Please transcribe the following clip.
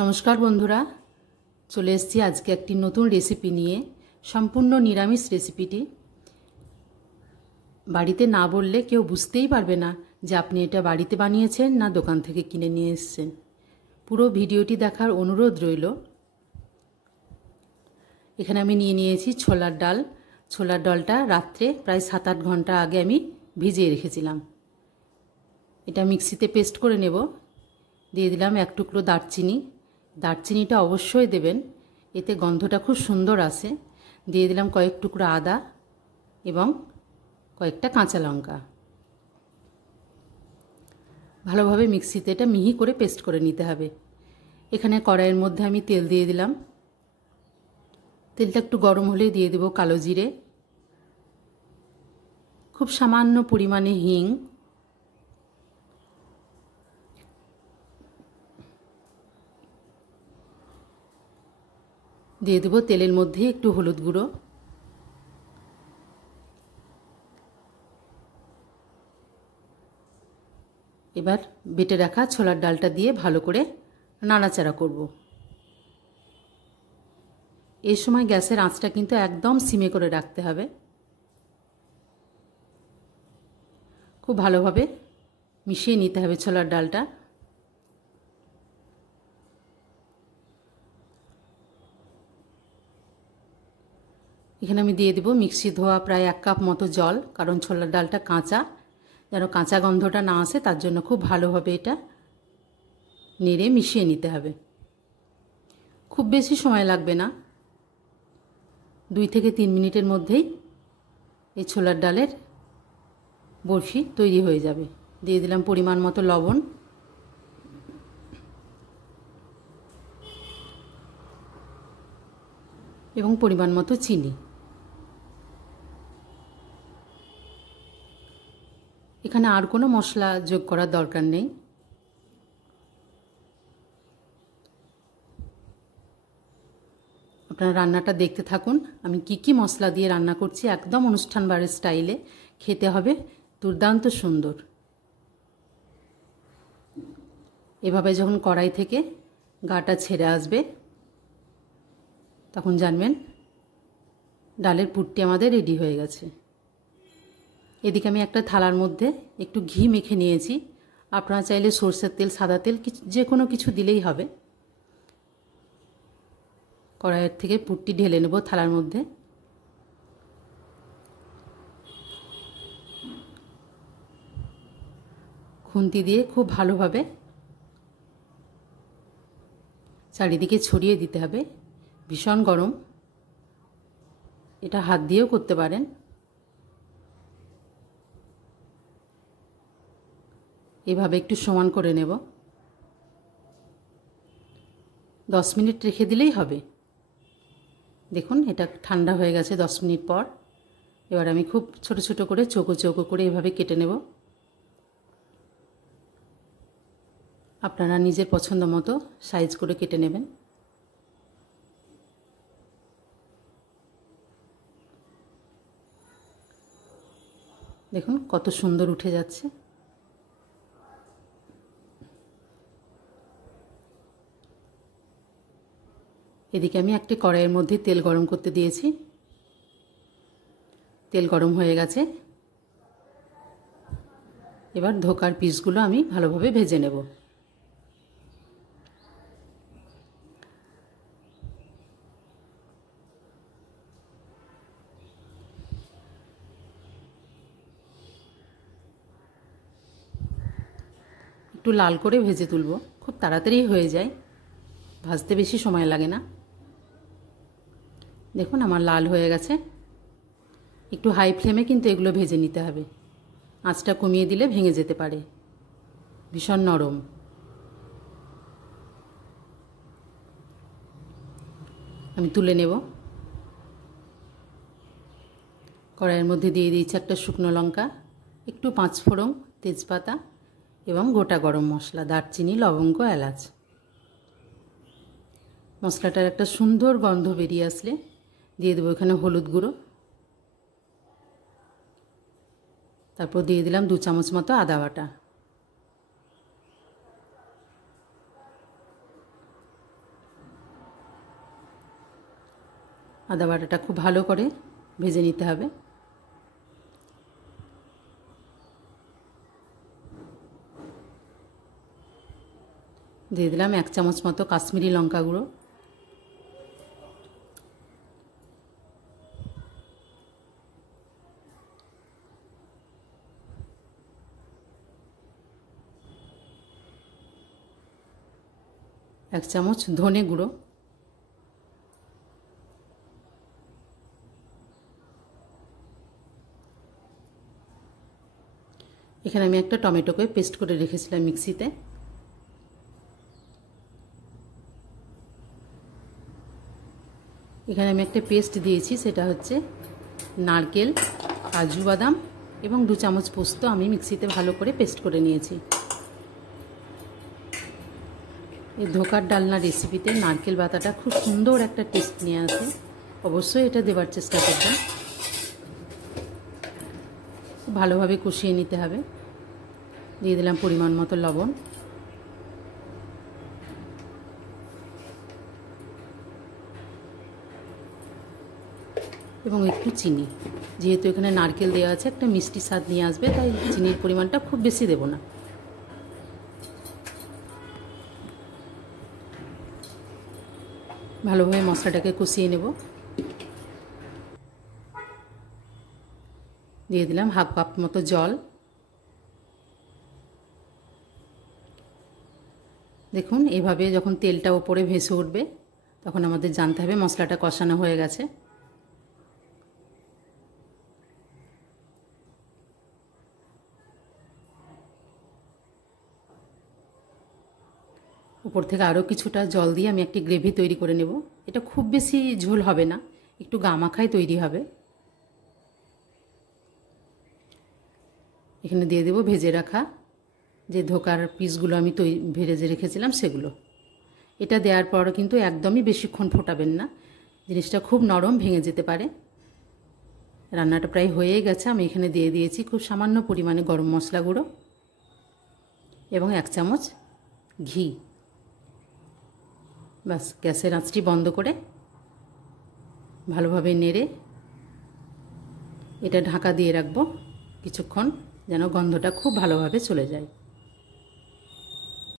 নমস্কার বন্ধুরা, চলে এসেছি আজকে একটি নতুন রেসিপি নিয়ে। সম্পূর্ণ নিরামিষ রেসিপিটি বাড়িতে না বললে কেউ বুঝতেই পারবে না যে আপনি এটা বাড়িতে বানিয়েছেন না দোকান থেকে কিনে নিয়ে এসেছেন। পুরো ভিডিওটি দেখার অনুরোধ রইল। এখানে আমি নিয়ে নিয়েছি ছোলার ডাল। ছোলার ডালটা রাত্রে প্রায় 7-8 ঘন্টা আগে আমি ভিজিয়ে রেখেছিলাম। এটা মিক্সিতে পেস্ট করে নেব। দিয়ে দিলাম 1 টুকরো দারচিনি। দারচিনিটা অবশ্যই দেবেন, এতে গন্ধটা খুব সুন্দর আসে। দিয়ে দিলাম কয়েক টুকরো আদা এবং কয়েকটা কাঁচা লঙ্কা। ভালোভাবে মিক্সিতে এটা মিহি করে পেস্ট করে নিতে হবে। এখানে কড়াইয়ের মধ্যে আমি তেল দিয়ে দিলাম। তেলটা একটু গরম হলে দিয়ে দেব কালো জিরে, খুব সামান্য পরিমাণে হিং, দিয়ে দেব তেলের মধ্যে একটু হলুদ গুঁড়ো, এবার বেটে রাখা ছোলার ডালটা দিয়ে ভালো করে নাড়াচাড়া করব। এই সময় গ্যাসের আঁচটা কিন্তু একদম সিমে করে রাখতে হবে। খুব ভালোভাবে মিশিয়ে নিতে হবে ছোলার ডালটা। এখানে আমি দিয়ে দেব মিক্সি ধোয়া প্রায় 1 কাপ মতো জল, কারণ ছোলার ডালটা কাঁচা, যেন কাঁচা গন্ধটা না আসে তার জন্য খুব ভালোভাবে এটা নেড়ে মিশিয়ে নিতে হবে। খুব বেশি সময় লাগবে না, 2 থেকে 3 মিনিটের মধ্যেই এই ছোলার ডালের বরফি তৈরি হয়ে যাবে। দিয়ে দিলাম পরিমাণ মতো লবণ এবং পরিমাণ মতো চিনি। এখানে আর কোনো মশলা যোগ করার দরকার নেই। আপনারা রান্নাটা দেখতে থাকুন, আমি কি মশলা দিয়ে রান্না করছি। একদম অনুষ্ঠান বাড়ির স্টাইলে খেতে হবে, দুর্দান্ত সুন্দর। এভাবে যখন কড়াই থেকে গাটা ছেড়ে আসবে তখন জানবেন ডালের পুরটি আমাদের রেডি হয়ে গেছে। এদিকে আমি একটা থালার মধ্যে একটু ঘি মেখে নিয়েছি। আপনারা চাইলে সরষের তেল, সাদা তেল যে কোনো কিছু দিলেই হবে। কড়াইয়ের থেকে পুরটি ঢেলে নেব থালার মধ্যে। খুন্তি দিয়ে খুব ভালোভাবে চারিদিকে ছড়িয়ে দিতে হবে। ভীষণ গরম, এটা হাত দিয়েও করতে পারেন। এভাবে একটু সমান করে নেব। 10 মিনিট রেখে দিলেই হবে। দেখুন এটা ঠান্ডা হয়ে গেছে 10 মিনিট পর। এবার আমি খুব ছোট ছোট করে চৌকো চৌকো করে এভাবে কেটে নেব। আপনারা নিজের পছন্দ মতো সাইজ করে কেটে নেবেন। দেখুন কত সুন্দর উঠে যাচ্ছে। এদিকে আমি একটি কড়াইয়ের মধ্যে তেল গরম করতে দিয়েছি। তেল গরম হয়ে গেছে। এবার ধোকার পিসগুলো আমি ভালোভাবে ভেজে নেব। একটু লাল করে ভেজে তুলব, খুব তাড়াতাড়ি হয়ে যায়, ভাজতে বেশি সময় লাগে না। দেখুন আমার লাল হয়ে গেছে। একটু হাই ফ্লেমে কিন্তু এগুলো ভেজে নিতে হবে, আঁচটা কমিয়ে দিলে ভেঙে যেতে পারে। ভীষণ নরম। আমি তুলে নেব। কড়াইয়ের মধ্যে দিয়ে দিয়েছি একটা শুকনো লঙ্কা, একটু 5 ফোড়ন, তেজপাতা এবং গোটা গরম মশলা, দারচিনি, লবঙ্গ, এলাচ। মশলাটার একটা সুন্দর গন্ধ বেরিয়ে আসলে দিয়ে দেবো এখানে হলুদ গুঁড়ো। তারপর দিয়ে দিলাম 2 চামচ মতো আদা বাটা। আদা বাটাটা খুব ভালো করে ভেজে নিতে হবে। দিয়ে দিলাম 1 চামচ মতো কাশ্মীরি লঙ্কা গুঁড়ো, এক চামচ ধনে গুঁড়ো, এখানে আমি একটা টমেটোকে পেস্ট করে রেখেছিলাম মিক্সিতে, এখানে আমি একটা পেস্ট দিয়েছি, সেটা হচ্ছে নারকেল, কাজু বাদাম এবং 2 চামচ পোস্ত আমি মিক্সিতে ভালো করে পেস্ট করে নিয়েছি। এই ধোকার ডালনা রেসিপিতে নারকেল বাটাটা খুব সুন্দর একটা টেস্ট নিয়ে আসে, অবশ্যই এটা দেওয়ার চেষ্টা করবেন। ভালোভাবে কষিয়ে নিতে হবে। দিয়ে দিলাম পরিমাণ মতো লবণ, এবং একটু চিনি। যেহেতু এখানে নারকেল দেওয়া আছে, একটা মিষ্টি স্বাদ নিয়ে আসবে, তাই চিনির পরিমাণটা খুব বেশি দেব না। ভালোভাবে মশলাটাকে কষিয়ে নেব। দিয়ে দিলাম 1/2 কাপ মতো জল। দেখুন এভাবে যখন তেলটা উপরে ভেসে উঠবে তখন আমাদের জানতে হবে মশলাটা কষানো হয়ে গেছে। উপর থেকে আরও কিছুটা জল দিয়ে আমি একটি গ্রেভি তৈরি করে নেব। এটা খুব বেশি ঝোল হবে না, একটু গামাখাই তৈরি হবে। এখানে দিয়ে দেব ভেজে রাখা যে ধোকার পিসগুলো আমি ভেজে রেখেছিলাম সেগুলো। এটা দেওয়ার পরও কিন্তু একদমই বেশিক্ষণ ফোটাবেন না, জিনিসটা খুব নরম ভেঙে যেতে পারে। রান্নাটা প্রায় হয়েই গেছে। আমি এখানে দিয়ে দিয়েছি খুব সামান্য পরিমাণে গরম মশলা গুঁড়ো এবং 1 চামচ ঘি। বাস, গ্যাসের আঁচটি বন্ধ করে ভালোভাবে নেড়ে এটা ঢাকা দিয়ে রাখবো কিছুক্ষণ, যেন গন্ধটা খুব ভালোভাবে চলে যায়।